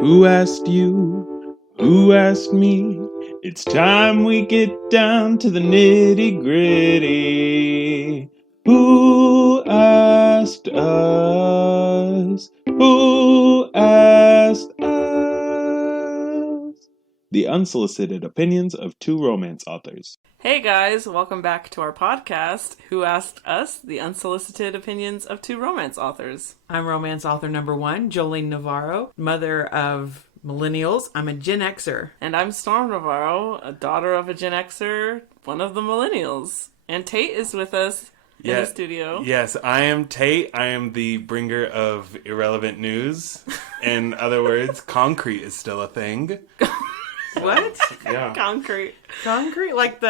Who asked you? Who asked me? It's time we get down to the nitty gritty. Who asked us? Who asked us? The unsolicited opinions of two romance authors. Hey guys, welcome back to our podcast, Who Asked Us? The Unsolicited Opinions of Two Romance Authors. I'm romance author number 1, Jolene Navarro, mother of millennials. I'm a Gen Xer. And I'm Storm Navarro, a daughter of a Gen Xer, one of the millennials. And Tate is with us in the studio. Yes, I am Tate. I am the bringer of irrelevant news. In other words, concrete is still a thing. What? Yeah. Concrete. Concrete? Like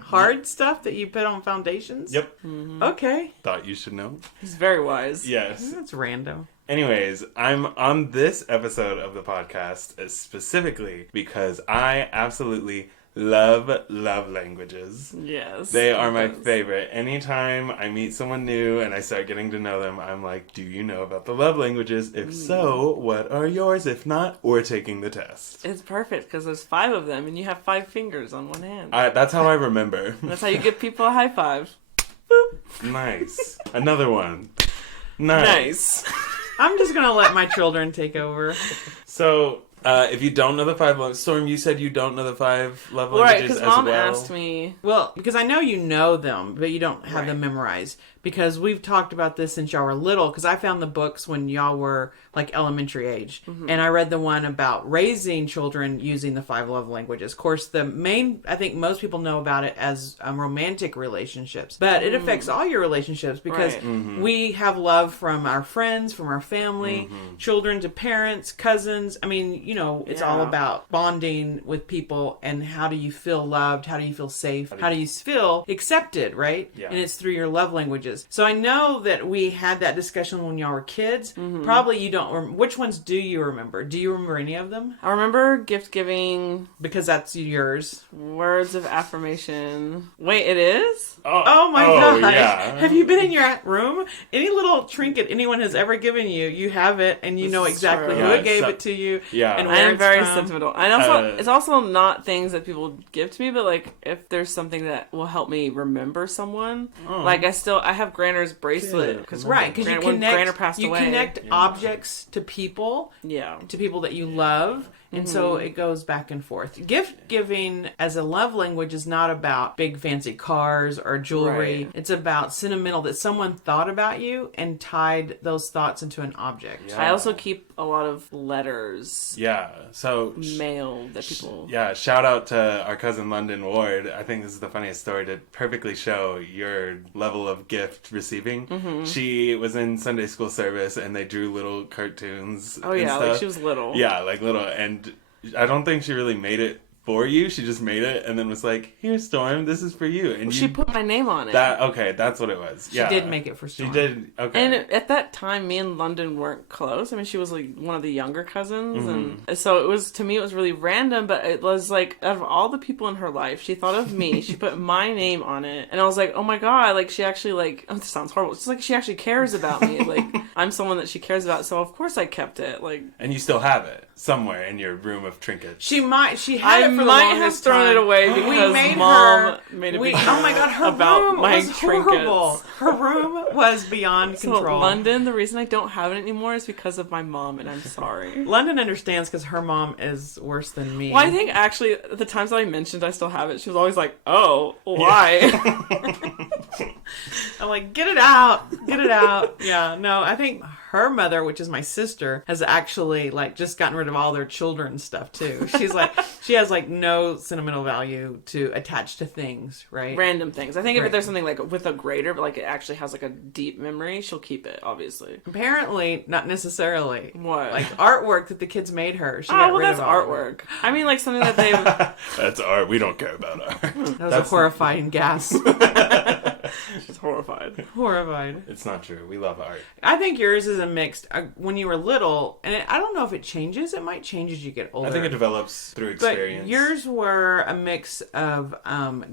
hard stuff that you put on foundations? Yep. Mm-hmm. Okay. Thought you should know. He's very wise. Yes. That's random. Anyways, I'm on this episode of the podcast specifically because I absolutely love languages. Yes. They are my favorite. Anytime I meet someone new and I start getting to know them, I'm like, do you know about the love languages? If so, what are yours? If not, we're taking the test. It's perfect because there's 5 of them and you have 5 fingers on one hand. That's how I remember. That's how you give people a high five. Boop. Nice. Another one. Nice. I'm just going to let my children take over. So, if you don't know the 5 love... Storm, you said you don't know the 5 love languages because as Mom well. asked me. Well, because I know you know them, but you don't have them memorized. Because we've talked about this since y'all were little, because I found the books when y'all were like elementary age. Mm-hmm. And I read the one about raising children using the 5 love languages. Of course, the main, I think most people know about it as romantic relationships. But it affects all your relationships because we have love from our friends, from our family, children to parents, cousins. I mean, you know, it's all about bonding with people and how do you feel loved? How do you feel safe? How do you feel accepted, right? Yeah. And it's through your love languages. So I know that we had that discussion when y'all were kids. Probably you don't. Which ones do you remember? Do you remember any of them? I remember gift giving. Because that's yours. Words of affirmation. Wait, it is? Oh my God. Yeah. Have you been in your room? Any little trinket anyone has ever given you, you have it and you know exactly who it gave it to you. Yeah. And I am very sentimental. And also, it's also not things that people give to me, but like if there's something that will help me remember someone. Like I have Granner's bracelet. Because you connect objects to people. Yeah. To people that you love. And so it goes back and forth. Gift giving as a love language is not about big fancy cars or jewelry. Right. It's about sentimental, that someone thought about you and tied those thoughts into an object. Yeah. I also keep a lot of letters. Yeah. So mail that people... Yeah, shout out to our cousin London Ward. I think this is the funniest story to perfectly show your level of gift receiving. She was in Sunday school service and they drew little cartoons. Oh yeah, like she was little. Yeah, like little. And I don't think she really made it for you. She just made it and then was like, "Here, Storm, this is for you." And she put my name on it. That's what it was. She did make it for Storm. She did. Okay. And at that time, me and London weren't close. I mean, she was like one of the younger cousins, and so it was, to me, it was really random. But it was like, out of all the people in her life, she thought of me. She put my name on it, and I was like, "Oh my God!" Like she actually like. Oh, this sounds horrible. It's like she actually cares about me. Like I'm someone that she cares about. So of course I kept it. Like. And you still have it somewhere in your room of trinkets. She had it for the might have thrown it away because Mom made a big oh my God, her about room my was horrible. Her room was beyond control. London, the reason I don't have it anymore is because of my mom, and I'm sorry. London understands because her mom is worse than me. Well, I think actually the times that I mentioned I still have it, she was always like, "Oh, why?" Yeah. I'm like, get it out. Yeah, no, I think her mother, which is my sister, has actually like just gotten rid of all their children's stuff too. She's like, she has like no sentimental value to attach to things, right? Random things. I think if there's something like with a grader, but like it actually has like a deep memory, she'll keep it, obviously. Apparently, not necessarily. What? Like artwork that the kids made her. She got rid that's of artwork. I mean, like something that they've... That's art. We don't care about art. That was a horrifying gasp. She's horrified. Horrified. It's not true. We love art. I think yours is a mixed. When you were little, and I don't know if it changes. It might change as you get older. I think it develops through experience. But yours were a mix of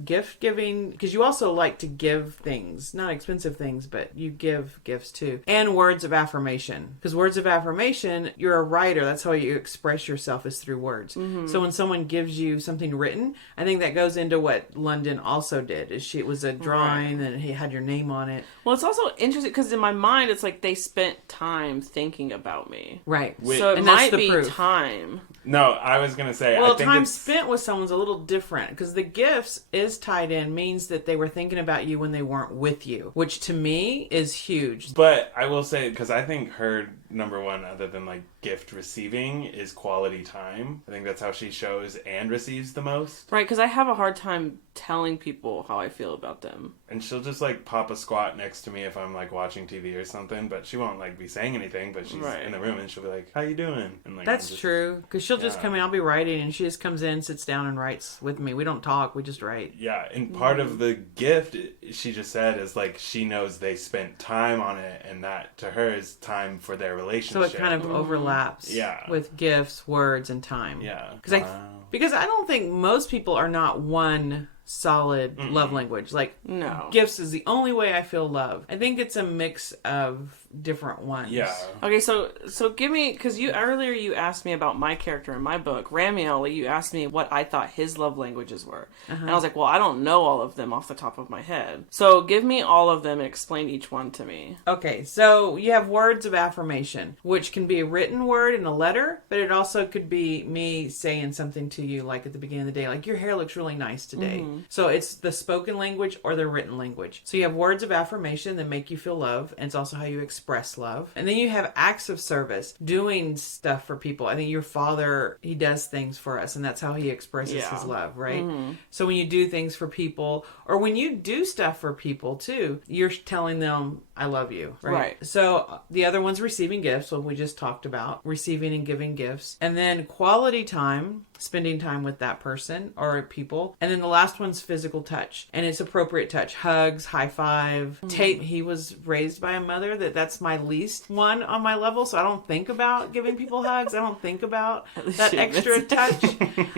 gift giving, because you also like to give things, not expensive things, but you give gifts too, and words of affirmation. Because words of affirmation, you're a writer. That's how you express yourself, is through words. Mm-hmm. So when someone gives you something written, I think that goes into what London also did. It was a drawing and he had your name on it. Well, it's also interesting because in my mind, it's like they spent time thinking about me. Right. So it might be proof. Time. No, I was going to say... Well, I think time spent with someone's a little different, because the gifts is tied in, means that they were thinking about you when they weren't with you, which to me is huge. But I will say, because I think her number one, other than like gift receiving, is quality time. I think that's how she shows and receives the most. Right, because I have a hard time telling people how I feel about them. And she'll just like pop a squat next to me if I'm like watching TV or something, but she won't like be saying anything, but she's in the room and she'll be like, how you doing? And like, that's true, because she'll just come in, I'll be writing, and she just comes in, sits down and writes with me. We don't talk, we just write. Yeah, and part of the gift, she just said, is like she knows they spent time on it, and that to her is time for their relationship. So it kind of overlaps with gifts, words, and time. Yeah. Because I don't think most people are not one solid love language. Like, no, gifts is the only way I feel love. I think it's a mix of different ones. Yeah. Okay, so give me, because earlier you asked me about my character in my book, Ramiel. You asked me what I thought his love languages were, and I was like, well, I don't know all of them off the top of my head. So give me all of them and explain each one to me. Okay, so you have words of affirmation, which can be a written word in a letter, but it also could be me saying something to you, like at the beginning of the day, like, your hair looks really nice today. So it's the spoken language or the written language. So you have words of affirmation that make you feel love, and it's also how you express love. And then you have acts of service, doing stuff for people. I think your father, he does things for us, and that's how he expresses his love, right? So when you do things for people, or when you do stuff for people too, you're telling them, I love you, right? So the other one's receiving gifts, what we just talked about, receiving and giving gifts. And then quality time, spending time with that person or people. And then the last one's physical touch, and it's appropriate touch, hugs, high five. Tate, he was raised by a mother that's my least one on my level, so I don't think about giving people hugs. I don't think about that extra touch.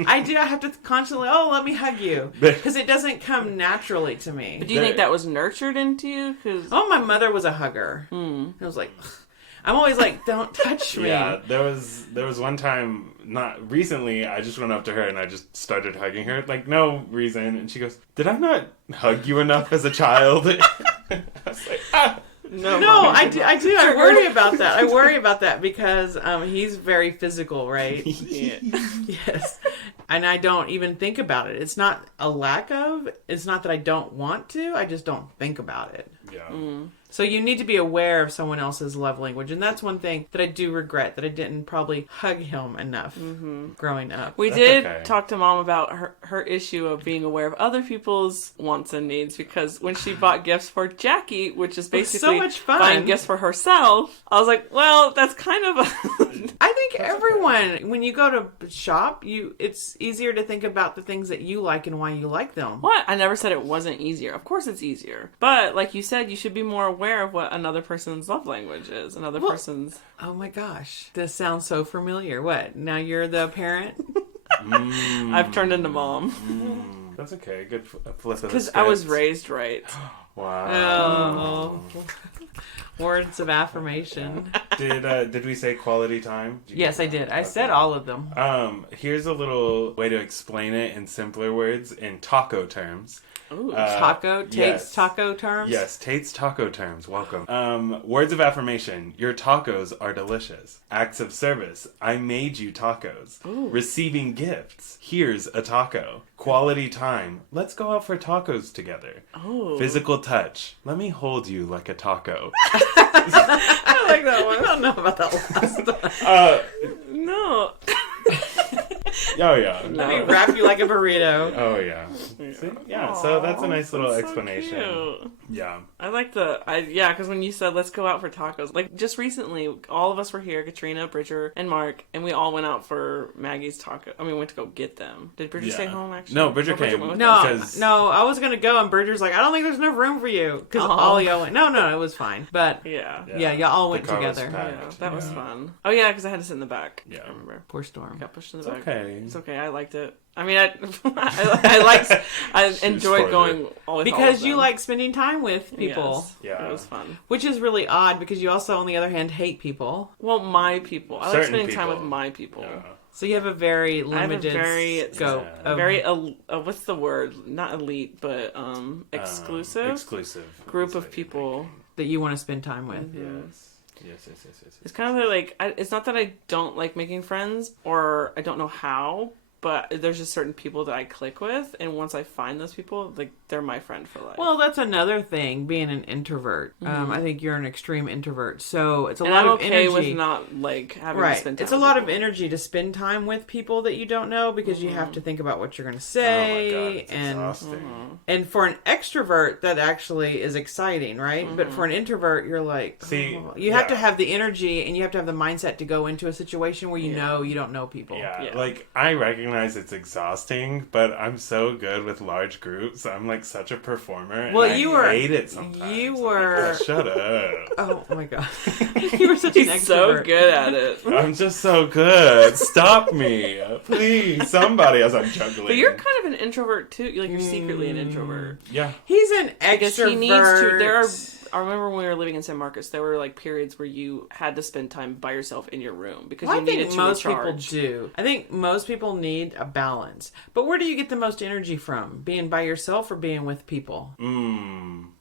I have to constantly, let me hug you, because it doesn't come naturally to me. But do you think that was nurtured into you? My mother was a hugger. I was like, I'm always like, don't touch me. Yeah, there was one time, not recently, I just went up to her and I just started hugging her, like no reason, and she goes, did I not hug you enough as a child? I was like, No, I do. I worry about that. I worry about that because he's very physical, right? Yes. And I don't even think about it. It's not a lack of. It's not that I don't want to. I just don't think about it. Yeah. So you need to be aware of someone else's love language. And that's one thing that I do regret, that I didn't probably hug him enough growing up. We did talk to Mom about her issue of being aware of other people's wants and needs, because when she bought gifts for Jackie, which is basically so much fun, buying gifts for herself, I was like, well, that's kind of I think everyone, when you go to shop, it's easier to think about the things that you like and why you like them. What? I never said it wasn't easier. Of course it's easier. But like you said, you should be more aware of what another person's love language is. Person's... Oh my gosh. This sounds so familiar. What? Now you're the parent? I've turned into Mom. That's okay. Good flip of the because I was raised right. Wow. Oh. Words of affirmation. Did we say quality time? Yes, I did. I said all of them. Here's a little way to explain it in simpler words, in taco terms. Ooh, Tate's taco terms? Yes, Tate's taco terms. Welcome. Words of affirmation. Your tacos are delicious. Acts of service. I made you tacos. Ooh. Receiving gifts. Here's a taco. Quality time. Let's go out for tacos together. Oh. Physical touch. Let me hold you like a taco. I like that one. I don't know about that last one. No. Oh, yeah. Let me wrap you like a burrito. Oh, yeah. See? Yeah, so that's a nice little That's so explanation. cute. Yeah. I like because when you said let's go out for tacos, like just recently, all of us were here, Katrina, Bridger, and Mark, and we all went out for Maggie's taco. I mean, we went to go get them. Did Bridger stay home actually? No, Bridger came. went with No, us? no, I was gonna go, and Bridger's like, I don't think there's enough room for you, because all y'all went. No, it was fine, but Yeah. y'all all went The car was together. packed. Yeah, that was fun. Oh yeah, because I had to sit in the back. Yeah. I remember. Poor Storm. Got pushed in the It's back. okay. It's okay. I liked it. I mean, I enjoyed spoiled going it. all with Because all you of them. like spending time with people. Yes, Yeah. it was fun. Which is really odd because you also, on the other hand, hate people. Well, my people. I like Certain spending time with people. my people. Yeah. So you have a very limited very- scope. Yeah. Of, Very, what's the word? Not elite, but exclusive Exclusive group is of what you're people. thinking. that you want to spend time with. Yes. It's kind of like it's not that I don't like making friends or I don't know how, but there's just certain people that I click with, and once I find those people, like they're my friend for life. Well, that's another thing, being an introvert. I think you're an extreme introvert. So it's a and lot I'm of okay energy. with not like having to Right. spend time It's a with lot of people. energy to spend time with people that you don't know because you have to think about what you're going to Oh say. my god, it's and exhausting. And for an extrovert, that actually is exciting, right? But for an introvert, you're like, See, you have to yeah. have the energy and you have to have the mindset to go into a situation where you know you don't know people. Yeah, Yeah. like I recognize it's exhausting, but I'm so good with large groups. I'm like such a performer. And Well, I you were- hate it sometimes. you I'm like, were- "Oh, shut up. Oh my god, you were such an He's extrovert. so good at it. I'm just so good. Stop me, please, somebody, as I'm juggling. But you're kind of an introvert too. Like you're secretly an introvert. yeah. He's an extrovert. Because he needs to. There are. I remember when we were living in San Marcos, there were like periods where you had to spend time by yourself in your room because Well, you I needed think to most recharge. people do. I think most people need a balance. But where do you get the most energy from? Being by yourself or being with people?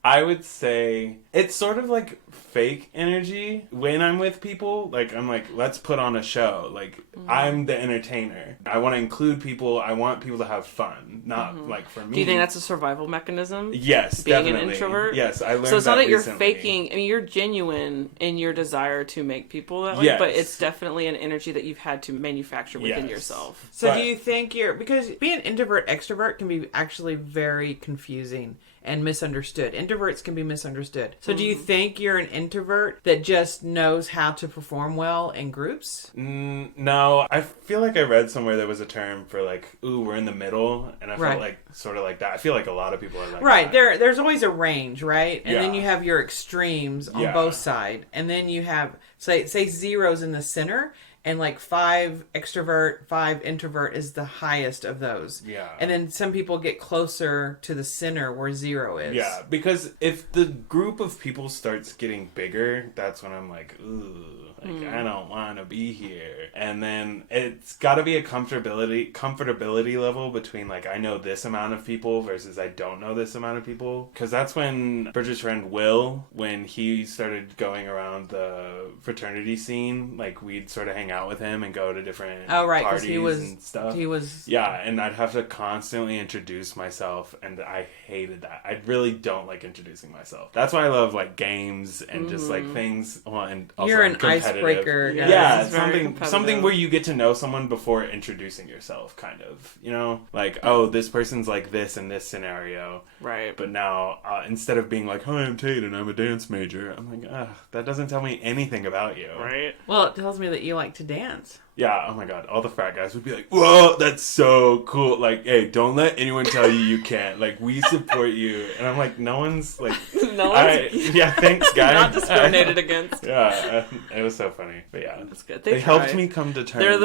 I would say it's sort of like fake energy when I'm with people. Like, I'm like, let's put on a show. Like, I'm the entertainer. I want to include people. I want people to have fun. Not like for me. Do you think that's a survival mechanism? Yes, Being definitely. an introvert? Yes, I learned So it's not that you're recently. faking. I mean, you're genuine in your desire to make people that way, Yes. but it's definitely an energy that you've had to manufacture within Yes. yourself. So But- do you think because being introvert, extrovert can be actually very confusing and misunderstood. Introverts can be misunderstood. So do you think you're an introvert that just knows how to perform well in groups? No, I feel like I read somewhere there was a term for like, ooh, we're in the middle, and I Right. felt like sort of like that. I feel like a lot of people are like Right. that. There's always a range, right? And then Yeah. you have your extremes on Yeah. both sides. And then you have say zeros in the center, and like 5 extrovert, 5 introvert is the highest of those. Yeah. And then some people get closer to the center where 0 is. Yeah, because if the group of people starts getting bigger, that's when I'm like, ooh, like I don't want to be here. And then it's got to be a comfortability level between like I know this amount of people versus I don't know this amount of people. Because that's when Bridget's friend Will, when he started going around the fraternity scene, like we'd sort of hang out with him and go to different Oh, right, because parties and stuff. he was Yeah, and I'd have to constantly introduce myself, and I hated that. I really don't like introducing myself. That's why I love like games and just like things. Well, and also You're I'm an competitive. icebreaker guy. Yeah, It's very something competitive. where you get to know someone before introducing yourself, kind of. You know, like oh, this person's like this in this scenario, Right. but now instead of being like, "Hi, I'm Tate and I'm a dance major," I'm like, "Ugh, that doesn't tell me anything about you." Right. Well, it tells me that you like to dance. Yeah, oh my god, all the frat guys would be like, whoa, that's so cool. Like, hey, don't let anyone tell you you can't. Like, we support you. And I'm like, no one's like, No one's yeah, thanks, guys. not discriminated against. Yeah, it was so funny. But yeah, That's good. they They helped try. me come to terms. They're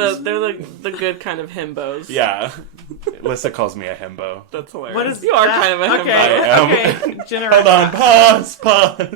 the good kind of himbos. Yeah, Lissa calls me a himbo. That's hilarious. What is you are that? kind of a himbo. Okay, I am. okay. Hold on, pause.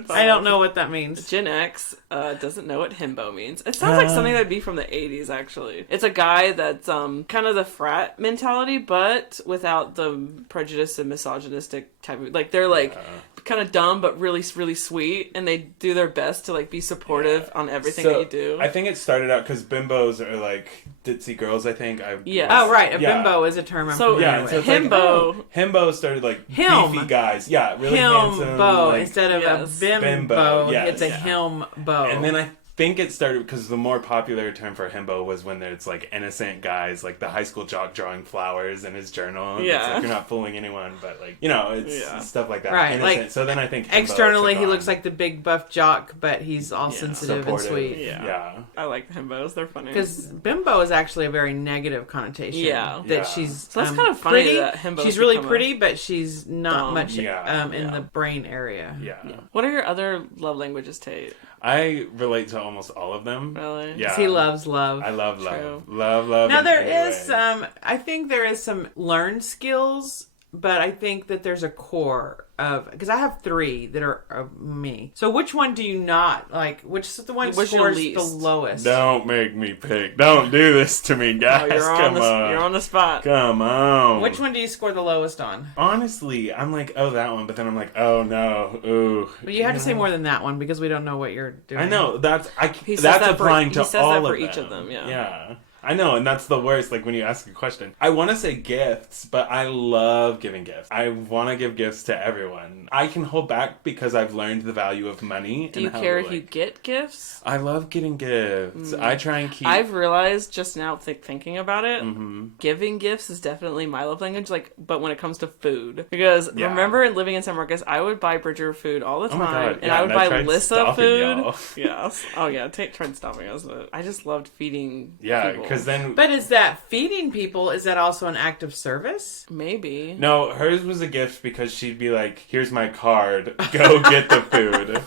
I don't know what that means. Gen X doesn't know what himbo means. It sounds like something that'd be from the 80s, actually. It's a guy that's kind of the frat mentality, but without the prejudice and misogynistic type of... Like, they're like... kind of dumb but really really sweet, and they do their best to like be supportive on everything that you do. I think it started out because bimbos are like ditzy girls. I think. Yeah. Oh, right. A Yeah. bimbo is a term I'm So, familiar Yeah, with. so it's like, himbo. himbo started like Him. beefy guys. Yeah, really handsome. Himbo like, instead of Yes. a bimbo. Bimbo, yes. It's a Yeah. himbo. And then I think it started because the more popular term for himbo was when it's like innocent guys, like the high school jock drawing flowers in his journal. And it's like, you're not fooling anyone, but like, you know, it's stuff like that. Right. Innocent. Like, so then I think himbo externally he took looks on. like the big buff jock, but he's all sensitive supportive. and sweet. Yeah. I like the himbos. They're funny. Because bimbo is actually a very negative connotation. Yeah. That she's So that's kind of funny pretty. that himbos She's really become pretty, but she's not dumb. much Yeah. in the brain area. Yeah. What are your other love languages, Tate? I relate to almost all of them. Really? Yeah. He loves love. I love True. love. Now in there any is way. I think there is some learned skills, but I think that there's a core of, because I have 3 that are of me. So which one do you not like? Which is the one What's your scores least? the lowest? Don't make me pick. Don't do this to me, guys. Oh, Come on. You're on the spot. Come on. Which one do you score the lowest on? Honestly, I'm like, oh, that one, but then I'm like, oh no, ooh. But you have to say more than that one because we don't know what you're doing. I know He says that's that for- applying he to says all that for of each of them, yeah. Yeah. I know, and that's the worst, like, when you ask a question. I want to say gifts, but I love giving gifts. I want to give gifts to everyone. I can hold back because I've learned the value of money. Do you care if you get gifts? I love getting gifts. I try and keep... I've realized just now thinking about it, Mm-hmm. giving gifts is definitely my love language, like, but when it comes to food. Because remember living in San Marcos, I would buy Bridger food all the time. Oh my God. And Yeah, I would and I buy tried Lissa stopping food. y'all. Yes. Oh yeah, Tate tried stopping us, but I just loved feeding people. Because then... But is that feeding people? Is that also an act of service? Maybe. No, hers was a gift because she'd be like, here's my card, go get the food.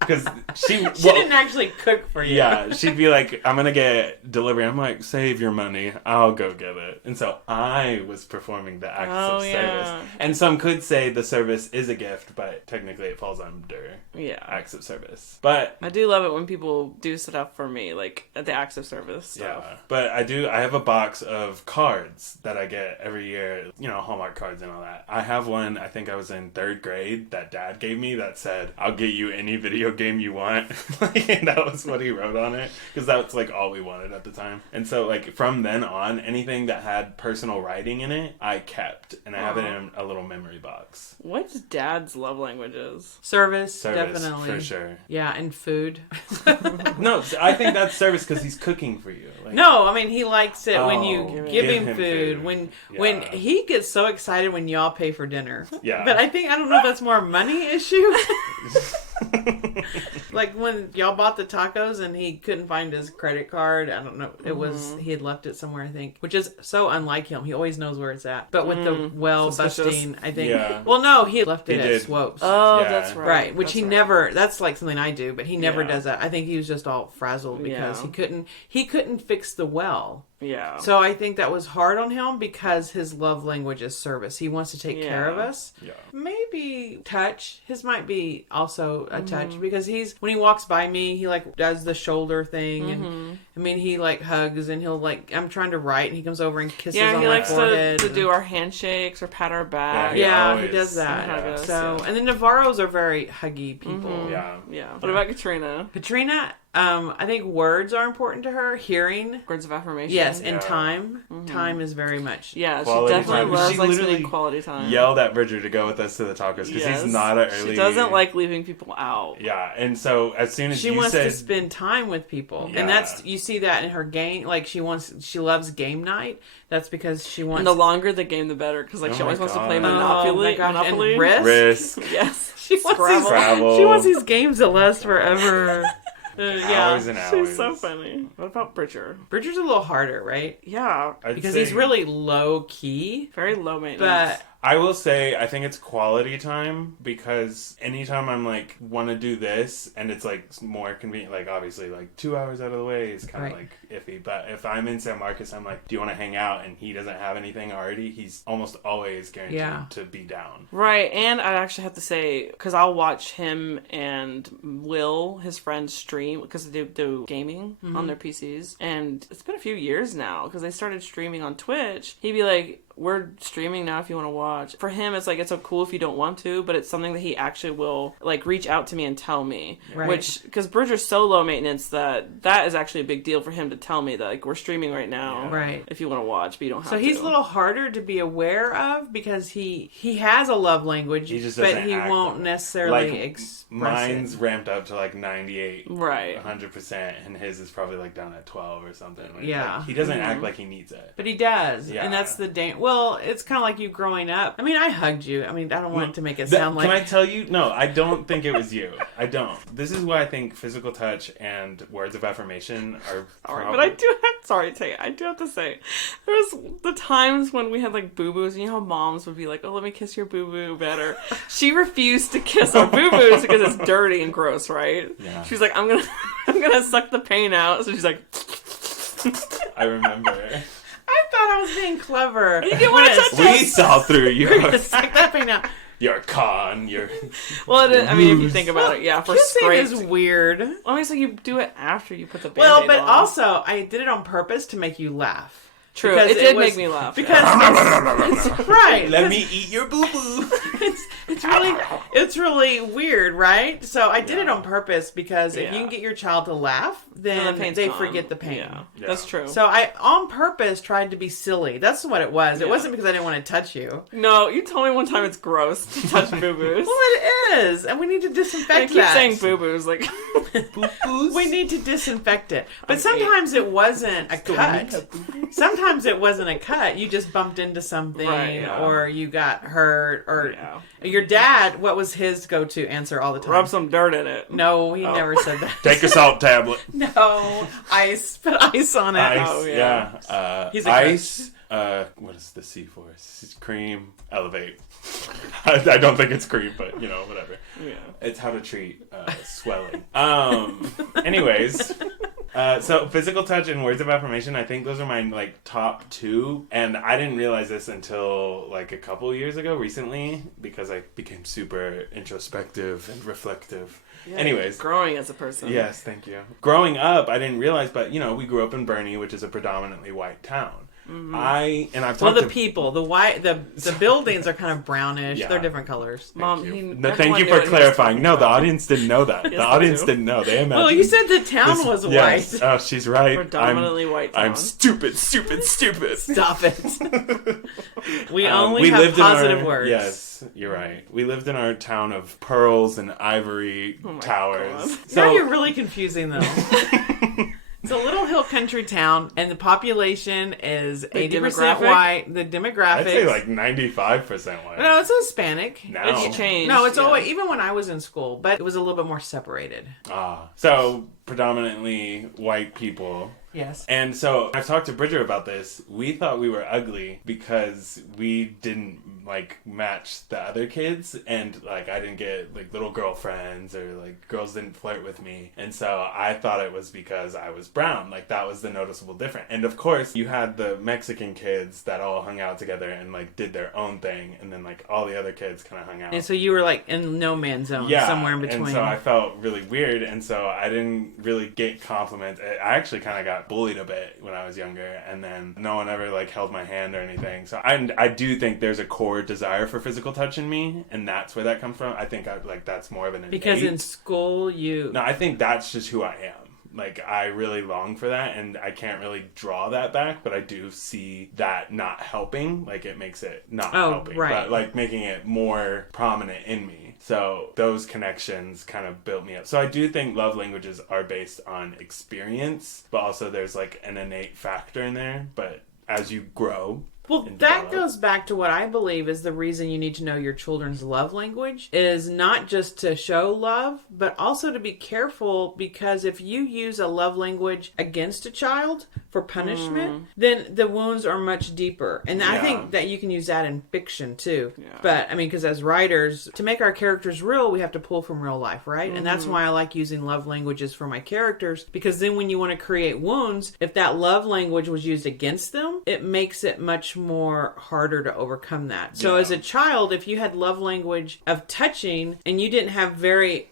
Because she didn't actually cook for you. Yeah, she'd be like, I'm gonna get delivery. I'm like, save your money, I'll go get it. And so I was performing the acts of service. And some could say the service is a gift, but technically it falls under acts of service. But I do love it when people do stuff for me, like the acts of service stuff. yeah, but I have a box of cards that I get every year, you know, Hallmark cards and all that. I have one, I think I was in 3rd grade, that Dad gave me that said, I'll get you any video game you want. And that was what he wrote on it, because that's like all we wanted at the time. And so like from then on, anything that had personal writing in it, I kept, and I have it in a little memory box. What's Dad's love languages? Service, definitely. For sure. Yeah, and food. No, I think that's service because he's cooking for you. Like, No, I mean he likes it when you Oh, give give him him food. food. When he gets so excited when y'all pay for dinner. Yeah. But I don't know if that's more a money issue. Like when y'all bought the tacos and he couldn't find his credit card. I don't know. It was he had left it somewhere, I think, which is so unlike him. He always knows where it's at. But with the well busting, I think. Yeah. Well, no, he had left it He at did. Swope's. Oh, Yeah. that's right. Right, which That's he right. never. That's like something I do, but he never Yeah. does that. I think he was just all frazzled because Yeah. he couldn't fix the well. Yeah. So I think that was hard on him because his love language is service. He wants to take care of us. Yeah. Maybe touch. His might be also a touch because when he walks by me, he like does the shoulder thing, and I mean he like hugs and he'll like I'm trying to write and he comes over and kisses on he my likes forehead. to do our handshakes or pat our back. Yeah, he always- does that. hug us, So yeah. and the Navarros are very huggy people. Yeah. Yeah. What about Katrina? Katrina, I think words are important to her. Hearing, Words of affirmation. yes, and Yeah. time. Time is very much. Yeah, Quality she definitely time. loves She like literally spending quality time. Yelled at Bridger to go with us to the tacos because Yes. he's not an early. She doesn't like leaving people out. Yeah, and so as soon as She you wants said, to spend time with people, Yeah. and that's you see that in her game. Like she loves game night. That's because she wants. And the longer the game, the better, because like Oh she always my wants to play God. Monopoly. Oh my gosh, Monopoly. and Risk. risk, Yes. She wants Scrabble. Scrabble. She wants these games that last forever. Yeah, hours and hours. She's so funny. What about Bridger? Bridger's a little harder, right? Yeah. I'd Because say- he's really low key, Very low maintenance. but I will say I think it's quality time because anytime I'm like want to do this and it's like more convenient, like obviously like 2 hours out of the way is kind of Right. like iffy. But if I'm in San Marcos, I'm like, do you want to hang out? And he doesn't have anything already. He's almost always guaranteed Yeah. to be down. Right, and I actually have to say, because I'll watch him and Will, his friend, stream, because they do gaming on their PCs, and it's been a few years now, because they started streaming on Twitch. He'd be like, we're streaming now if you want to watch. For him, it's like, it's so cool if you don't want to, but it's something that he actually will, like, reach out to me and tell me. Right. Which, because Bridger's so low maintenance that is actually a big deal for him to tell me that, like, we're streaming right now. Yeah. Right. If you want to watch, but you don't have to. So he's a little harder to be aware of because he has a love language, He just but doesn't he act won't on it. necessarily Like, express mine's it. ramped up to like 98, Right. 100%, and his is probably like down at 12 or something. Like, Yeah. like, he doesn't act like he needs it. But he does, Yeah. and that's the well, it's kind of like you growing up. I mean, I hugged you. I mean, I don't want it to make it sound like... Can I tell you? No, I don't think it was you. I don't. This is why I think physical touch and words of affirmation are But I do have, sorry, Tate, I do have to say, there was the times when we had like boo-boos, and you know how moms would be like, oh, let me kiss your boo-boo better. She refused to kiss our boo-boos because it's dirty and gross, right? Yeah. She's like, I'm gonna suck the pain out. So she's like, I remember. I thought I was being clever. you didn't want to touch We us. saw through your Suck that pain out. your con. Your Well, I mean, if you think about it, yeah, for Kissing scraped. is weird. Well, I mean, so you do it after you put the Band-Aid Well, but on. also, I did it on purpose to make you laugh. True, Because it did was- make me laugh. Because it's right. let me eat your boo boo. It's really weird, right? So I did it Yeah. on purpose because if you Yeah. can get your child to laugh, then And the pain's they gone. forget the pain. Yeah, Yeah. that's true. So I, on purpose, tried to be silly. That's what it was. It Yeah. wasn't because I didn't want to touch you. No, you told me one time it's gross to touch boo-boos. Well, it is, and we need to I disinfect keep that. saying boo-boos, like... We need to disinfect it. But sometimes it wasn't a cut. Sometimes it wasn't a cut. You just bumped into something, Right, yeah. or you got hurt, or Yeah. your dad. What was his go-to answer all the time? Rub some dirt in it. No, he never said that. Take a salt tablet. No, ice. Put ice on it. Ice. Oh, yeah. yeah. He's a Ice. What is the C for? Cream. Elevate. I don't think it's cream, but you know, whatever. Yeah. It's how to treat swelling. Anyways, so physical touch and words of affirmation, I think those are my like top two, and I didn't realize this until like a couple years ago, recently, because I became super introspective and reflective. Yeah, Anyways, growing as a person. yes, thank you. Growing up, I didn't realize, but you know, we grew up in Bernie, which is a predominantly white town. I've Well, talked the to people, the white, the buildings are kind of brownish. Yeah. They're different colors. Mom, Thank you for clarifying. No, the audience didn't know that. Yes, The they audience do. didn't know. They imagined. Well, you said the town was Yes. white. Oh, she's right. Predominantly white town. I'm stupid. Stop it. We only we have lived positive in our, words. Yes, you're right. We lived in our town of pearls and ivory towers. God. Now you're really confusing them. It's a little hill country town, and the population is 80% demographic? white. The demographics. I'd say like 95% white. No, it's Hispanic. No. It's changed. No, it's yeah. always, even when I was in school, but it was a little bit more separated. So predominantly white people. Yes. And so I've talked to Bridger about this. We thought we were ugly because we didn't like match the other kids, and like I didn't get like little girlfriends, or like girls didn't flirt with me. And so I thought it was because I was brown. Like that was the noticeable difference. And of course you had the Mexican kids that all hung out together and like did their own thing, and then like all the other kids kind of hung out. And so you were like in no man's zone, Yeah, somewhere in between. And so I felt really weird, and so I didn't really get compliments. I actually kind of got bullied a bit when I was younger, and then no one ever like held my hand or anything. So I do think there's a core desire for physical touch in me, and that's where that comes from. I think that's more of an innate. Because in school you... No, I think that's just who I am. Like, I really long for that, and I can't really draw that back, but I do see that not helping. Like, it makes it not helping. Right. But, like, making it more prominent in me. So, those connections kind of built me up. So, I do think love languages are based on experience, but also there's, like, an innate factor in there. But as you grow... Well, that goes back to what I believe is the reason you need to know your children's love language is not just to show love, but also to be careful, because if you use a love language against a child for punishment, then the wounds are much deeper. And I think that you can use that in fiction too. Yeah. But I mean, because as writers, to make our characters real, we have to pull from real life, right? And that's why I like using love languages for my characters, because then when you want to create wounds, if that love language was used against them, it makes it much more harder to overcome that. So as a child, if you had love language of touching and you didn't have very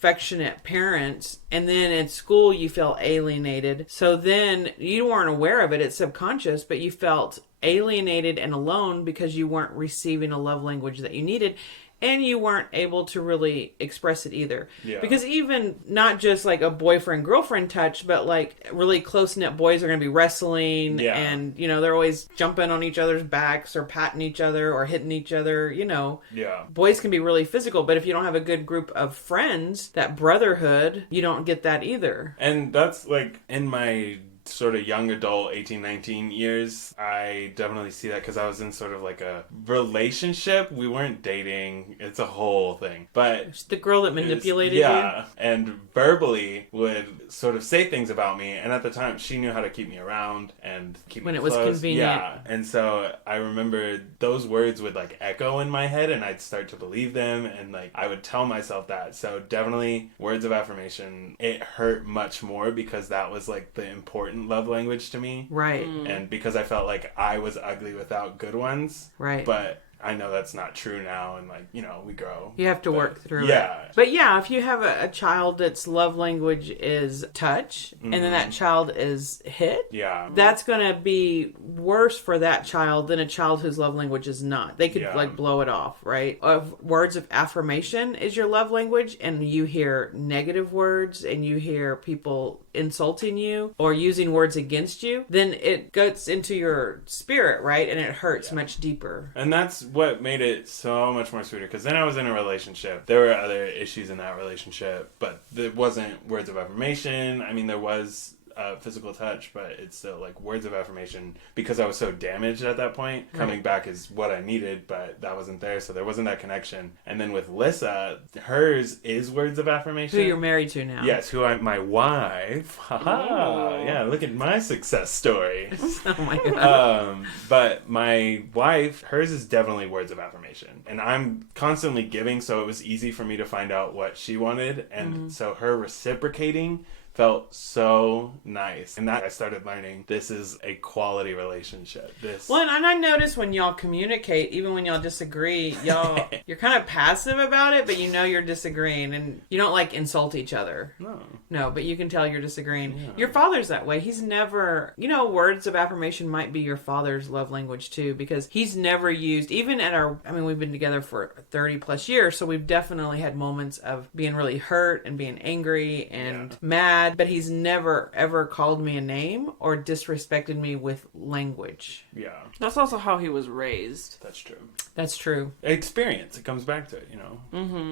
affectionate parents, and then in school you felt alienated. So then you weren't aware of it, it's subconscious, but you felt alienated and alone because you weren't receiving a love language that you needed. And you weren't able to really express it either. Yeah. Because even not just like a boyfriend-girlfriend touch, but like really close-knit boys are going to be wrestling. Yeah. And, they're always jumping on each other's backs or patting each other or hitting each other, Yeah. Boys can be really physical, but if you don't have a good group of friends, that brotherhood, you don't get that either. And that's like in my sort of young adult 18, 19 years, I definitely see that because I was in sort of like a relationship. We weren't dating. It's a whole thing. But It's the girl that manipulated you. Yeah. And verbally would sort of say things about me. And at the time, she knew how to keep me around and keep When me it was close. convenient. Yeah. And so I remember those words would like echo in my head and I'd start to believe them. And like I would tell myself that. So definitely words of affirmation, it hurt much more because that was like the important love language to me. Right. And because I felt like I was ugly without good ones. Right. But I know that's not true now, and like, we grow. You have to work through yeah. it. But yeah, if you have a child that's love language is touch, and then that child is hit, Yeah. that's going to be worse for that child than a child whose love language is not. They could like blow it off, right? Words of affirmation is your love language, and you hear negative words, and you hear people insulting you or using words against you, then it gets into your spirit, right? And it hurts much deeper. And that's what made it so much more sweeter, because then I was in a relationship. There were other issues in that relationship, but it wasn't words of affirmation. I mean, there was physical touch, but it's still like words of affirmation, because I was so damaged at that point. Coming back is what I needed, but that wasn't there, so there wasn't that connection. And then with Lissa, hers is words of affirmation. Who you're married to now. Yes, my wife. Haha. Yeah, look at my success story. Oh my God. But my wife, hers is definitely words of affirmation. And I'm constantly giving, so it was easy for me to find out what she wanted. And so her reciprocating felt so nice. And that I started learning, this is a quality relationship. Well, and I notice when y'all communicate, even when y'all disagree, you're kind of passive about it, but you're disagreeing, and you don't like insult each other. No, but you can tell you're disagreeing. Yeah. Your father's that way. He's never, words of affirmation might be your father's love language too, because he's never used, even at we've been together for 30 plus years, so we've definitely had moments of being really hurt and being angry and mad, but he's never ever called me a name or disrespected me with language. Yeah. That's also how he was raised. That's true. That's true. Experience. It comes back to it,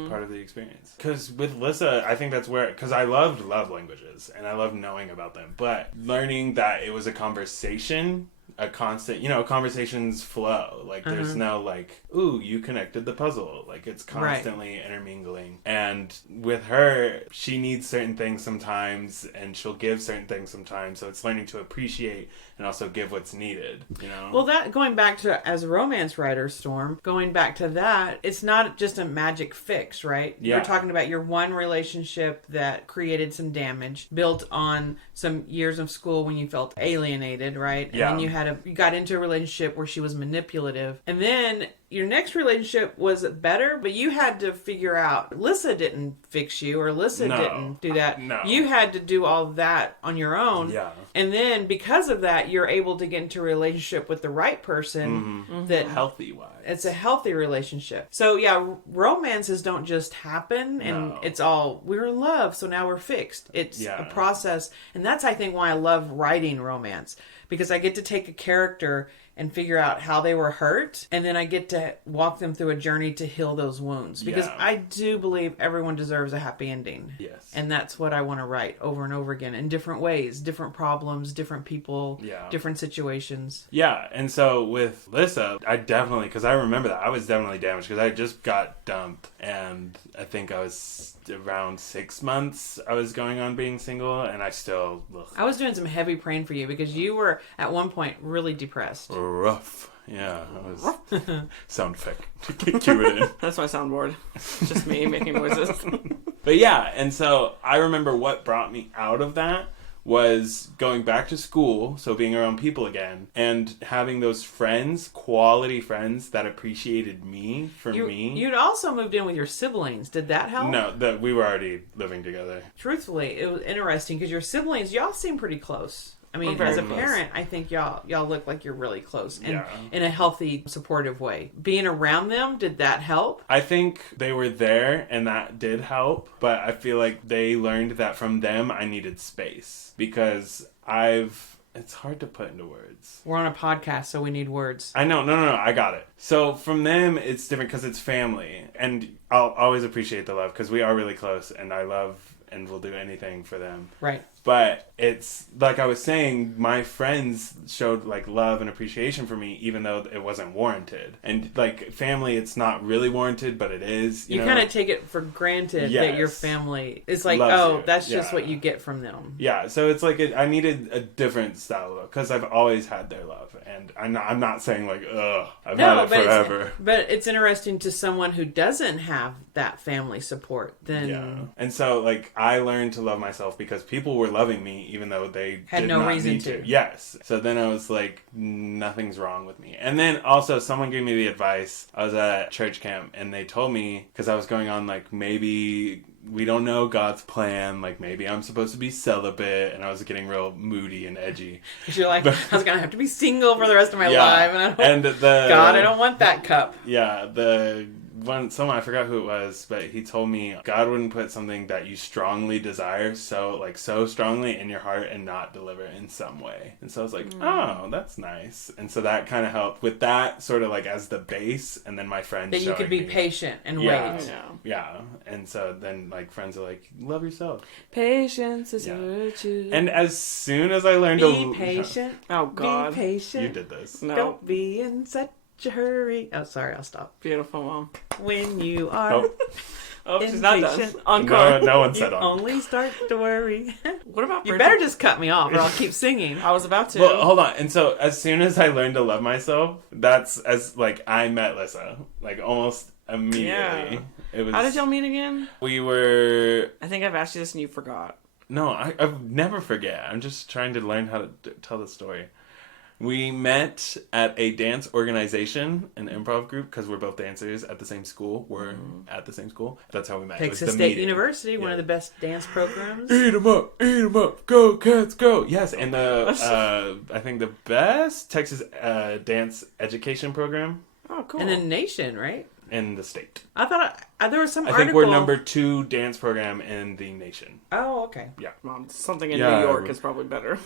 part of the experience. Because with Lissa, I think that's where, because I loved love languages and I loved knowing about them, but learning that it was a conversation, a constant, conversations flow. Like, there's no, like, ooh, you connected the puzzle. Like, it's constantly intermingling. And with her, she needs certain things sometimes, and she'll give certain things sometimes. So it's learning to appreciate and also give what's needed, Well, that, going back to, as a romance writer, Storm, going back to that, it's not just a magic fix, right? Yeah. You're talking about your one relationship that created some damage, built on some years of school when you felt alienated, right? And then you got into a relationship where she was manipulative. And then your next relationship was better, but you had to figure out, Lissa didn't fix you, or Lissa didn't do that. No. You had to do all that on your own. Yeah. And then because of that, you're able to get into a relationship with the right person that healthy wise. It's a healthy relationship. So yeah, romances don't just happen and it's all, we're in love, so now we're fixed. It's a process. And that's, I think, why I love writing romance, because I get to take a character and figure out how they were hurt, and then I get to walk them through a journey to heal those wounds. Because I do believe everyone deserves a happy ending. Yes. And that's what I want to write over and over again in different ways, different problems, different people, different situations. Yeah, and so with Lissa, I definitely, because I remember that, I was definitely damaged because I just got dumped, and I think I was around 6 months I was going on being single, and I still... I was doing some heavy praying for you because you were at one point really depressed. Rough. Yeah, I was... sound effect. Cue it in. That's my soundboard. Just me making noises. But yeah, and so I remember what brought me out of that was going back to school, so being around people again, and having those friends, quality friends that appreciated me for me. You'd also moved in with your siblings. Did that help? No, we were already living together. Truthfully, it was interesting because your siblings, y'all seem pretty close. I mean, as a parent, I think y'all look like you're really close and in a healthy, supportive way. Being around them, did that help? I think they were there and that did help, but I feel like they learned that from them I needed space because it's hard to put into words. We're on a podcast, so we need words. I know. No, I got it. So from them, it's different because it's family. And I'll always appreciate the love because we are really close and I love and will do anything for them. Right. But it's like I was saying, my friends showed like love and appreciation for me, even though it wasn't warranted. And like family, it's not really warranted, but it is. You know? Kind of take it for granted that your family is like, that's just what you get from them. Yeah. So it's like I needed a different style of love because I've always had their love, and I'm not saying like I've had it forever. But it's interesting to someone who doesn't have that family support. Then and so like I learned to love myself because people were loving me even though they had did no not reason need to. Yes. So then I was like, nothing's wrong with me. And then also someone gave me the advice. I was at church camp and they told me, because I was going on like, maybe we don't know God's plan, like maybe I'm supposed to be celibate, and I was getting real moody and edgy. You're like, I was gonna have to be single for the rest of my life, and God, I don't want that cup. Yeah, someone, I forgot who it was, but he told me God wouldn't put something that you strongly desire so strongly in your heart and not deliver it in some way. And so I was like, oh, that's nice. And so that kind of helped with that sort of like as the base, and then my friends that you could be patient and wait. Yeah. And so then like friends are like, love yourself. Patience is a virtue. And as soon as I learned to be patient. Oh God. Be patient. You did this. No. Don't be in such a hurry. Oh, sorry, I'll stop. Beautiful, Mom. When you are she's not done. Encore. No one said only start to worry. What about You better just cut me off or I'll keep singing. I was about to. Well, hold on. And so as soon as I learned to love myself, that's as like I met Lissa. Like almost immediately. Yeah. It was. How did y'all meet again? We were. I think I've asked you this and you forgot. No, I never forget. I'm just trying to learn how to tell the story. We met at a dance organization, an improv group, because we're both dancers at the same school. We're at the same school. That's how we met. Texas State University, one of the best dance programs. Eat 'em up, go Cats, go! Yes, and I think the best Texas dance education program. Oh, cool. In the nation, right? In the state. I thought there was some I article. think we're number 2 dance program in the nation. Oh, okay. Yeah. Mom, something in New York is probably better.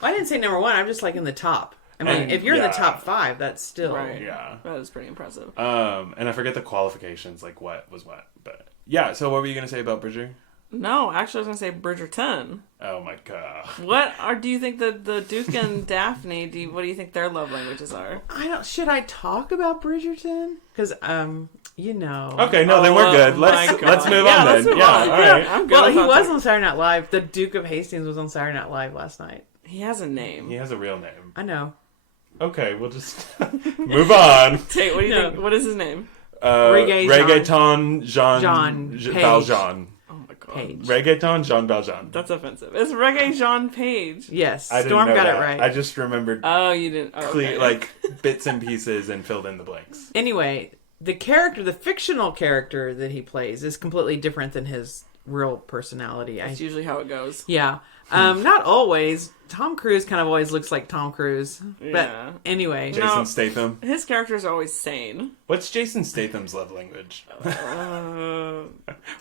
Well, I didn't say number 1. I'm just like in the top. I mean, if you're in the top 5, that's still... Right. Yeah. That is pretty impressive. And I forget the qualifications, like what was what. But yeah, so what were you going to say about Bridger? No, actually I was going to say Bridgerton. Oh my God. Do you think the Duke and Daphne, what do you think their love languages are? Should I talk about Bridgerton? Because, you know. Okay, no, then we're good. Let's move on then. Move on. All right. I'm good. Well, he was on Saturday Night Live. The Duke of Hastings was on Saturday Night Live last night. He has a name. He has a real name. I know. Okay, we'll just move on. Tate, what do you think? What is his name? Reggaeton Jean Valjean. Oh my God. Page. Reggaeton Jean Valjean. That's offensive. It's Reggae Jean Page. Yes, I Storm got that. It right. I just remembered Oh, you didn't. Oh, okay. like bits and pieces and filled in the blanks. Anyway, the fictional character that he plays is completely different than his real personality. That's usually how it goes. Yeah. Not always. Tom Cruise kind of always looks like Tom Cruise. But Yeah. anyway. Jason Statham. His character is always sane. What's Jason Statham's love language?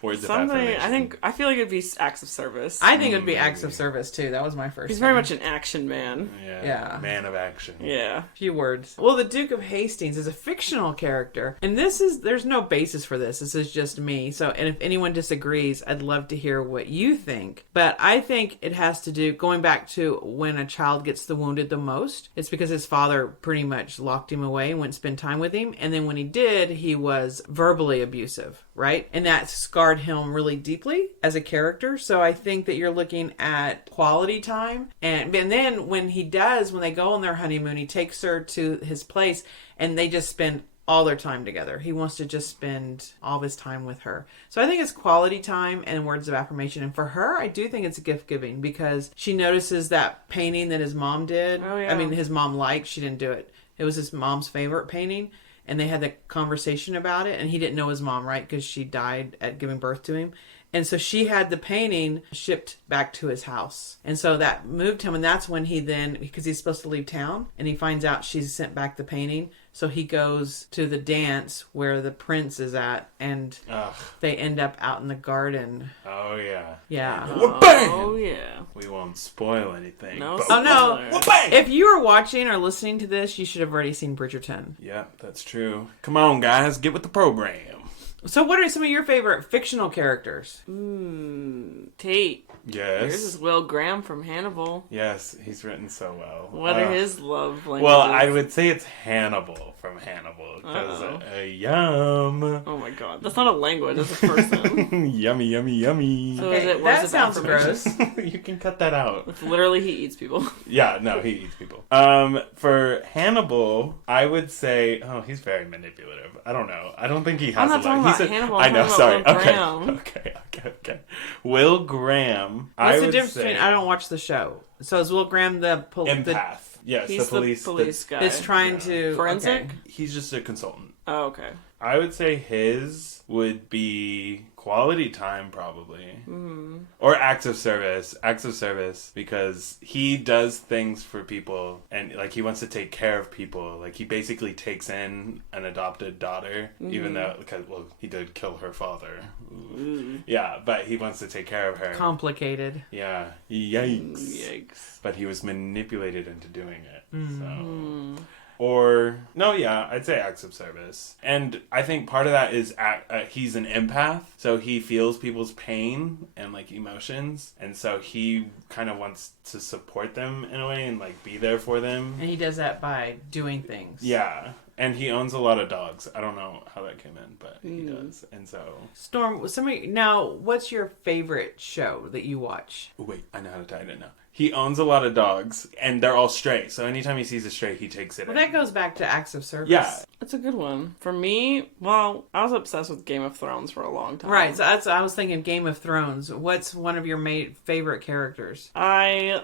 Words of affirmation. I feel like it'd be acts of service. I think it would be acts of service, too. That was my first He's thing. very much an action man. Yeah. Man of action. Yeah. Few words. Well, the Duke of Hastings is a fictional character. And there's no basis for this. This is just me. So, and if anyone disagrees, I'd love to hear what you think. But I think it has to do, going back to when a child gets wounded the most, it's because his father pretty much locked him away and wouldn't spend time with him. And then when he did, he was verbally abusive, right? And that scarred him really deeply as a character. So I think that you're looking at quality time. And then when they go on their honeymoon, he takes her to his place and they just spend all their time together. He wants to just spend all of his time with her. So I think it's quality time and words of affirmation. And for her, I do think it's gift giving because she notices that painting that his mom did. Oh, yeah. I mean, his mom liked. She didn't do it. It was his mom's favorite painting. And they had that conversation about it. And he didn't know his mom, right? Because she died at giving birth to him. And so she had the painting shipped back to his house. And so that moved him. And that's when he then, because he's supposed to leave town, and he finds out she's sent back the painting. So he goes to the dance where the prince is at, and they end up out in the garden. Oh, yeah. Yeah. Oh, yeah. We won't spoil anything. No but- Oh, no. Whoop-bang! If you are watching or listening to this, you should have already seen Bridgerton. Yeah, that's true. Come on, guys. Get with the program. So what are some of your favorite fictional characters? Tate. Yes. Yours is Will Graham from Hannibal. Yes, he's written so well. What are his love languages? Well, I would say it's Hannibal from Hannibal. Because, yum. Oh my god. That's not a language, that's a person. Yummy, yummy, yummy. So is it that words of sounds affirmation? gross. You can cut that out. It's literally he eats people. Yeah, no, he eats people. For Hannibal, I would say, he's very manipulative. I don't know. I don't think he has I'm not talking about Hannibal, I'm I know, talking sorry. about Will Graham. Okay. Will Graham, What's I the would difference say, between, I don't watch the show. So is Will Graham the empath. Yes, He's the police. guy. that's trying to... Forensic? okay. He's just a consultant. Oh, okay. I would say his would be quality time, probably. Or acts of service. Acts of service, because he does things for people, and like he wants to take care of people. Like he basically takes in an adopted daughter, even though, he did kill her father. Yeah, but he wants to take care of her. Complicated. Yeah. Yikes. Yikes. But he was manipulated into doing it. So. Or, no, yeah, I'd say acts of service. And I think part of that is he's an empath, so he feels people's pain and, like, emotions. And so he kind of wants to support them in a way and, like, be there for them. And he does that by doing things. Yeah. And he owns a lot of dogs. I don't know how that came in, but he does. And so... Storm, now, what's your favorite show that you watch? Wait, I know how to tie it in now. He owns a lot of dogs, and they're all stray. So anytime he sees a stray, he takes it Well, in. that goes back to acts of service. Yeah. That's a good one. For me, well, I was obsessed with Game of Thrones for a long time. Right, so I was thinking Game of Thrones. What's one of your favorite characters? I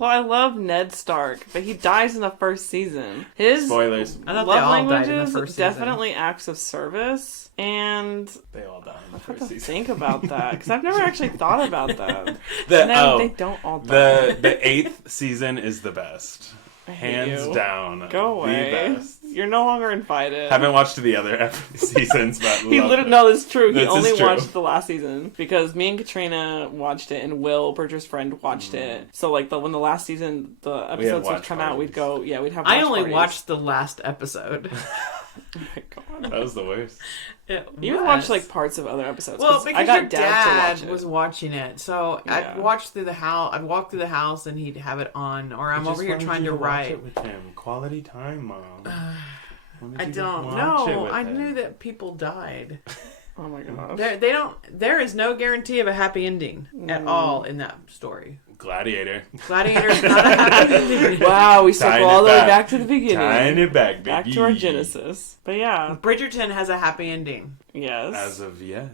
love Ned Stark, but he dies in the first season. His Spoilers. I thought love they all died in the languages, first season. definitely acts of service, and They all die in the I have first to season. think about that, because I've never actually thought about that. The, They don't all die. the 8th season is the best. I hate Hands you. down. Go away. The best. You're no longer invited. Haven't watched the other seasons, but He loved literally, it. no, this is true. He This is only true. watched the last season because me and Katrina watched it, and Will, Bridger's friend, watched it. So, like, when the last season, the episodes would watch come out, we'd parties. go, we'd have. I watch only parties. watched the last episode. Oh my god. That was the worst. You would watch like parts of other episodes. Well, because I got your Dad dad to watch it. was watching it, so Yeah. I'd watch through the house. I'd walk through the house, and he'd have it on, or I'm over here trying to watch write. it with him. Quality time, Mom. I don't know. I knew that people died. Oh my gosh. They don't. There is no guarantee of a happy ending at all in that story. Gladiator. Gladiator's not a happy ending. Wow, we Tying circle all it the way back. back to the beginning. Tying it back, baby. Back to our Genesis. But yeah, Bridgerton has a happy ending. yes. As of yet.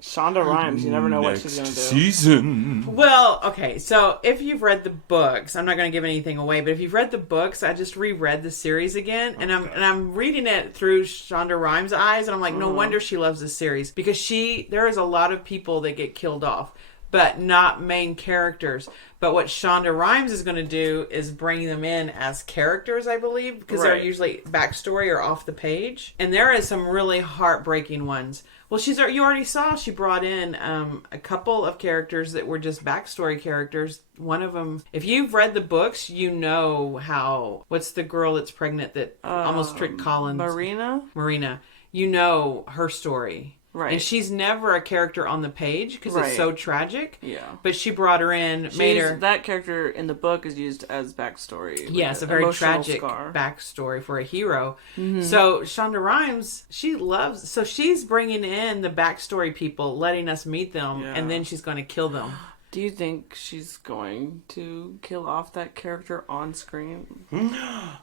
Shonda Rhimes, you never know what she's Next gonna do. season. Well, okay, so if you've read the books, I'm not going to give anything away, but if you've read the books, I just reread the series again, and I'm reading it through Shonda Rhimes' eyes, and I'm like, no wonder she loves this series, because there is a lot of people that get killed off, but not main characters. But what Shonda Rhimes is going to do is bring them in as characters, I believe, because they're Right. usually backstory or off the page, and there is some really heartbreaking ones. Well, you already saw she brought in a couple of characters that were just backstory characters. One of them, if you've read the books, you know what's the girl that's pregnant that almost tricked Collins? Marina. You know her story. Right. And she's never a character on the page because it's Right. so tragic. Yeah. But she brought her in, made her... That character in the book is used as backstory. Yes, like a very emotional tragic scar. backstory for a hero. So Shonda Rhimes, so she's bringing in the backstory people, letting us meet them, Yeah. and then she's going to kill them. Do you think she's going to kill off that character on screen?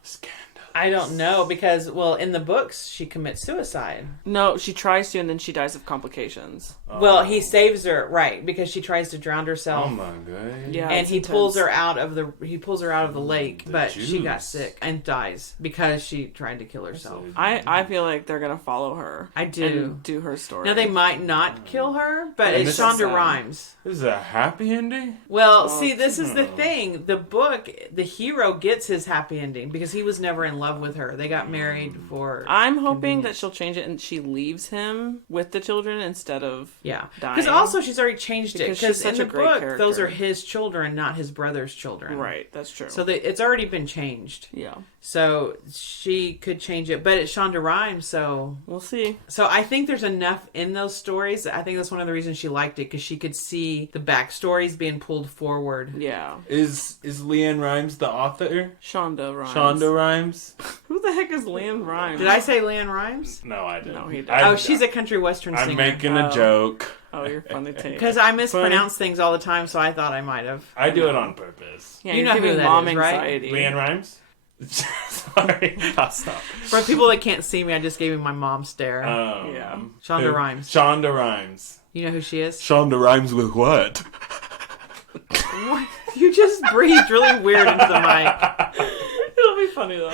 Scandal. I don't know because, well, in the books, she commits suicide. No, she tries to, and then she dies of complications. Well, he saves her, right, because she tries to drown herself. Oh my god. Yeah, And it's he intense. pulls her out of the lake, but she got juice. sick and dies because she tried to kill herself. I feel like they're gonna follow her. I do. And do her story. Now they might not kill her, but And it's this is Shonda sad. Rhimes. This is a happy ending? Well, see, this is the thing. The book, the hero gets his happy ending because he was never in love with her. They got married for. I'm hoping convenience. that she'll change it and she leaves him with the children instead of Yeah, dying. because also she's already changed it. Because she's Because in such the a great book, character. those are his children, not his brother's children. Right, that's true. So it's already been changed. yeah, So she could change it, but it's Shonda Rhimes. So we'll see. I think there's enough in those stories. I think that's one of the reasons she liked it because she could see the backstories being pulled forward. Yeah, Is Leanne Rhymes the author? Shonda Rhimes. Shonda Rhymes? Who the heck is Leanne Rhymes? Did I say Leanne Rhymes? No, I didn't. No, he didn't. Oh, she's a country western I'm singer. making a joke. Oh, you're funny, Tate. Because I mispronounce things all the time, so I thought I might have. I do it on purpose. Yeah, You you're know who giving that mom is, right? anxiety. Leanne Rhymes? Sorry, I'll stop. For people that can't see me, I just gave him my mom stare. Yeah. Shonda who? Rhimes. Shonda Rhymes. You know who she is? Shonda Rhymes with what? You just breathed really weird into the mic. It'll be funny though.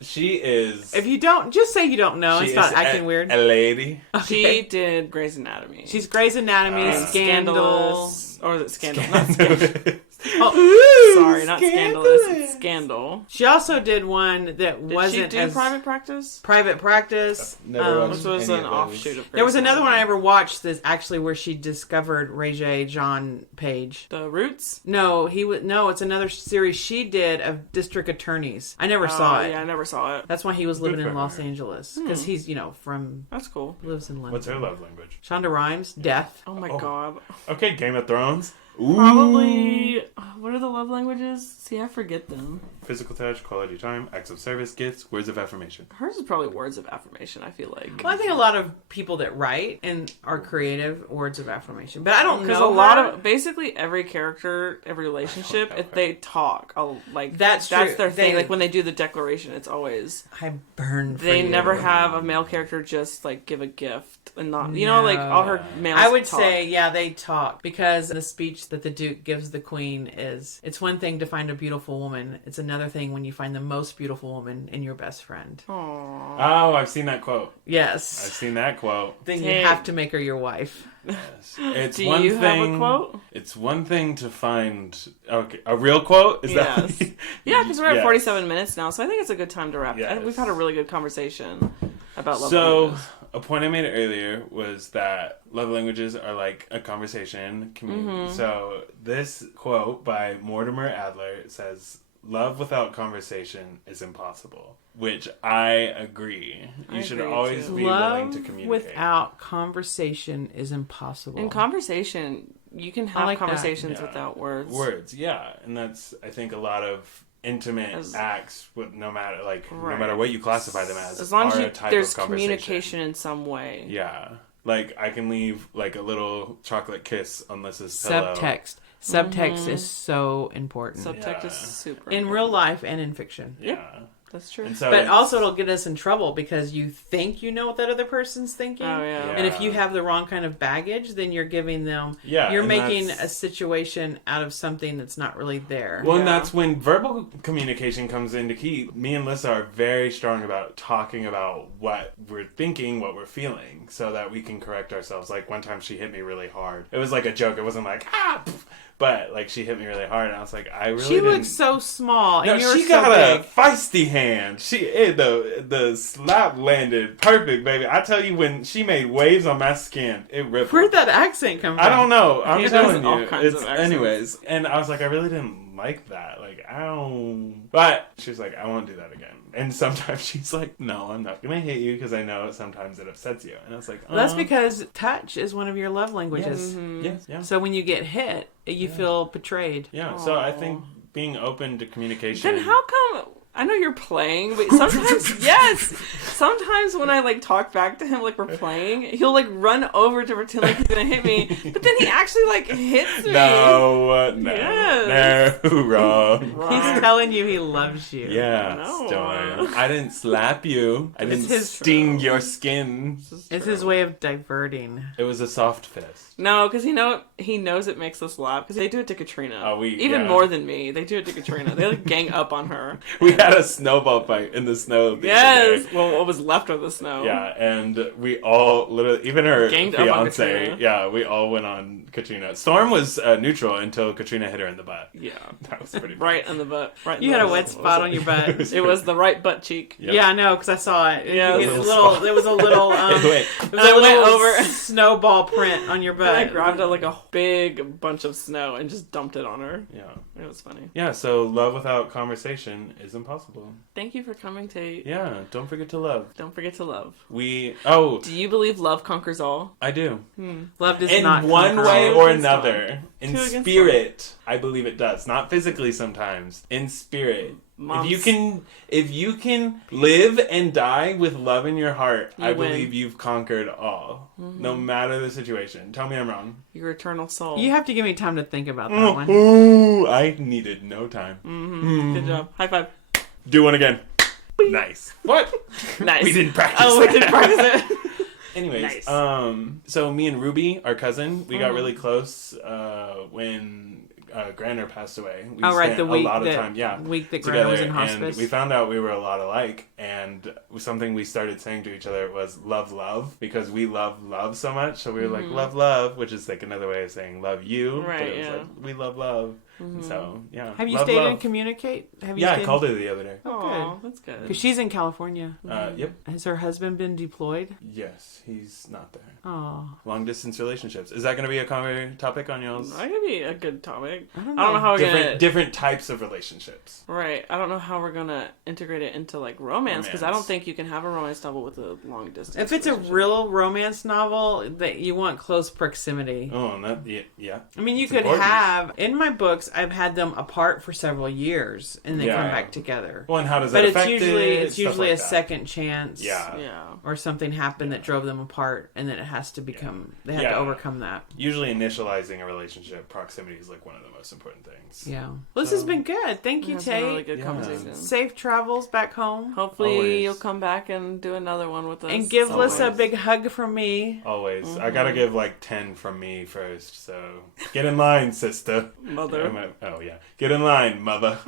She is. If you don't, just say you don't know. she It's not is acting weird. A lady. She did Grey's Anatomy. She's Grey's Anatomy, Scandal. Scandalous. Or is it Scandal? Not Scandal. Oh, Sorry, not Scandalous. It's Scandal. she also did one that Did wasn't she do as Private Practice? Private Practice. Never This watched was any an of those. offshoot of There was Grey's another one I Anatomy. ever watched that's actually where she discovered Ray J. John Page. The Roots? No, it's another series she did of district attorneys. I never saw it. Yeah, I never saw it. That's why he was living Good in for Los her. Angeles because he's from That's cool. lives in London. What's her love language? Shonda Rhimes, death. Oh my Oh. god. Okay, Game of Thrones. Ooh. Probably. What are the love languages? See, I forget them. Physical touch, quality time, acts of service, gifts, words of affirmation. Hers is probably words of affirmation, I feel like. Well, I think a lot of people that write and are creative words of affirmation, but I don't know Because a lot her. of basically every character, every relationship, if they talk, like That's that's true. their thing. They- Like when they do the declaration, it's always I burn. For they you. never have a male character just like give a gift and not like all her males. I would talk. say, yeah, they talk because the speech that the Duke gives the Queen is it's one thing to find a beautiful woman. It's another thing when you find the most beautiful woman in your best friend. Aww. Oh, I've seen that quote. I've Yes. seen that quote. Then Tate. you have to make her your wife. Yes. It's Do one you thing, have a quote? It's one thing to find a real quote. Is Yes. that? Yeah, because we're at Yes. 47 minutes now, so I think it's a good time to wrap. Yes. We've had a really good conversation about love So, languages. a point I made earlier was that love languages are like a conversation community. Mm-hmm. So, this quote by Mortimer Adler says, "Love without conversation is impossible," which I agree. You I should agree, always too. be willing Love to communicate. without conversation is impossible. In conversation, you can have like that. conversations Yeah. without words. Words, yeah, and that's I think a lot of intimate As- acts with no matter no Right. matter what you classify them as long as are you, a type there's of conversation. communication in some way. Yeah, like I can leave like a little chocolate kiss on Liz's pillow. Subtext. Subtext is so important. Subtext Yeah. is super in important. real life and in fiction. Yeah, That's true. and so But it's- also it'll get us in trouble because you think you know what that other person's thinking. Oh yeah. Yeah. And if you have the wrong kind of baggage, then you're giving them, Yeah, you're and making that's- a situation out of something that's not really there. Well, and Yeah. that's when verbal communication comes into key. Me and Lissa are very strong about talking about what we're thinking, what we're feeling, so that we can correct ourselves. Like one time she hit me really hard. It was like a joke. It wasn't like, pff, but like she hit me really hard, and I was like, I really she didn't... looks so small, and No, you're she so got big. a feisty hand. The slap landed perfect, baby. I tell you, when she made waves on my skin, it ripped. Where'd that accent come from? I don't know. I'm He does telling all you. kinds It's of accents. anyways, and I was like, I really didn't like that. Like, I don't. But she's like, I won't do that again. And sometimes she's like, no, I'm not gonna hit you because I know sometimes it upsets you. And I was like, Well, that's because touch is one of your love languages. yes, yeah, So when you get hit, you feel betrayed. yeah. So I think being open to communication. Then how come I know you're playing, but sometimes, yes, sometimes when I like talk back to him like we're playing, he'll like run over to pretend like he's gonna hit me, but then he actually like hits me. No, Yes. no, wrong. He's telling you he loves you. Yeah, No. Storm. I didn't slap you. I didn't his sting your skin. It's his way of diverting. It was a soft fist. No, because he knows it makes us laugh because they do it to Katrina. Oh, even more than me. They do it to Katrina. They like gang up on her. We had a snowball fight in the snow. The other Yes. day. Well, what was left of the snow? Yeah, and we all literally, even her Ganged up on fiance. Katrina. Yeah, we all went on Katrina. Storm was neutral until Katrina hit her in the butt. Yeah. That was pretty. Right in the butt. Right. In You the had a butt. wet spot on your butt. It was the right butt cheek. Yep. Yeah, I know, because I saw it. Yeah, It it was was a little. It was a little. Wait. It was I a went little over- snowball print on your And I butt. grabbed like a big bunch of snow and just dumped it on her. Yeah. It was funny. Yeah. So love without conversation is impossible. Thank you for coming, Tate. Yeah. Don't forget to love. Don't forget to love. Oh, Do you believe love conquers all? I do. Love does In not one conquer way all. or against another. In Two against spirit, I believe it does. Not physically sometimes. In spirit. Moms. If you can live and die with love in your heart, You I win. believe you've conquered all. No matter the situation. Tell me I'm wrong. Your eternal soul. You have to give me time to think about that one. Ooh, I needed no time. Good job. High five. Do one again. Nice. What? Nice. We didn't practice. Oh, we didn't practice it. Anyways, Nice. so me and Ruby, our cousin, we got really close when Granner passed away. We Oh, right, spent the week a lot of that- time, week that together, Granner was in hospice. and we found out we were a lot alike. And something we started saying to each other was "love, love," because we love so much. So we were like "love, love," which is like another way of saying "love you." Right, But it was yeah. like, we love. And so yeah. Have you love, stayed love. in communicate? Have you Yeah, I stayed called her the other day. Oh, that's good. Because she's in California. Yep. Has her husband been deployed? Yes, he's not there. Oh, Long distance relationships. Is that going to be a topic on y'all's? That could be a good topic. I don't I don't know how we're gonna. Different types of relationships. Right. I don't know how we're gonna integrate it into like romance because I don't Romance. think you can have a romance novel with a long distance. if it's a relationship. real romance novel, that you want close proximity. Oh, and that yeah. I mean, you It's could important. have in my books. I've had them apart for several years, and they Yeah. come back together. Well, and how does But that it's affect usually it? it's Stuff usually like a that. second chance. Yeah. Yeah. Or something happened that drove them apart, and then it has to become. They have Yeah. to overcome that. Usually, initializing a relationship, proximity is like one of the most important things. Yeah. Well, this has been good. Thank you, That's been a Tate. really good Yeah. conversation. Safe travels back home. Hopefully Always. you'll come back and do another one with us. And give Lissa a Always. big hug from me. Always. I gotta give like 10 from me first, so get in line, sister. Mother. Oh, yeah. Get in line, mother.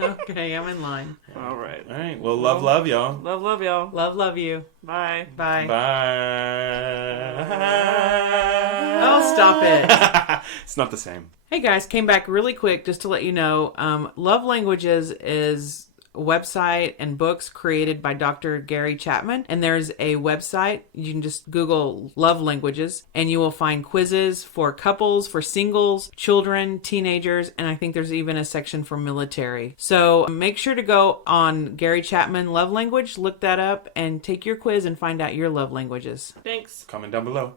Okay, I'm in line. All right. All right. Well, love, y'all. Love y'all. Love you. Bye. Bye. Bye. Oh, stop it. It's not the same. Hey guys, came back really quick just to let you know. Love Languages is a website and books created by Dr. Gary Chapman. And there's a website. You can just Google Love Languages and you will find quizzes for couples, for singles, children, teenagers, and I think there's even a section for military. So make sure to go on Gary Chapman Love Language, look that up, and take your quiz and find out your love languages. Thanks. Comment down below.